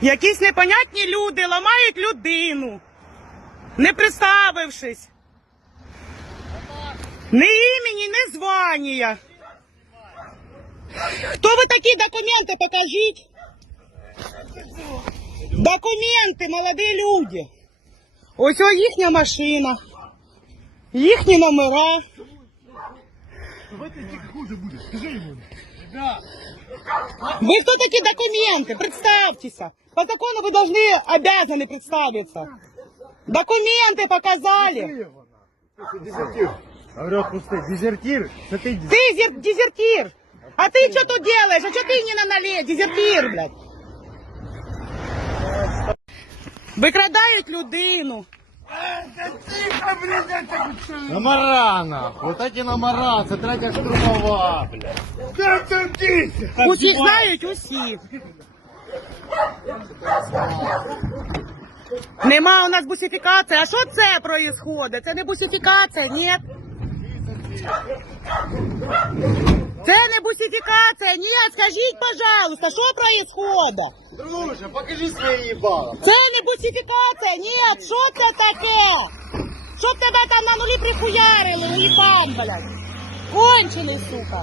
Якісь непонятні люди ламають людину, не представившись. Ні імені, ні звання. Хто ви такі документи покажіть? Документи, молоді люди. Ось о їхня машина, їхні номера. Вы кто такие документы? Представьтесь. По закону вы должны, обязаны представиться. Документы показали. Дезертир. Говорю, отпусти. Дезертир? Це ти Ты зер- дезертир. А ты что тут делаешь? А что ты не на ноле? Дезертир, блядь. Викрадають людину. Номера, нахуй. Вот эти номера, це третя штурмова, блядь. Усі знають усі. Нема у нас бусифікації. А що це происходит? Це не бусифікація, ні? Це не бусифікація. Ні, скажіть, пожалуйста, що происходит? Друже, покажи своє їбало. Це не бусифікація, ні, що це таке? Щоб тебе там на нулі прихуярили, уїбан, блядь. Кончений, сука.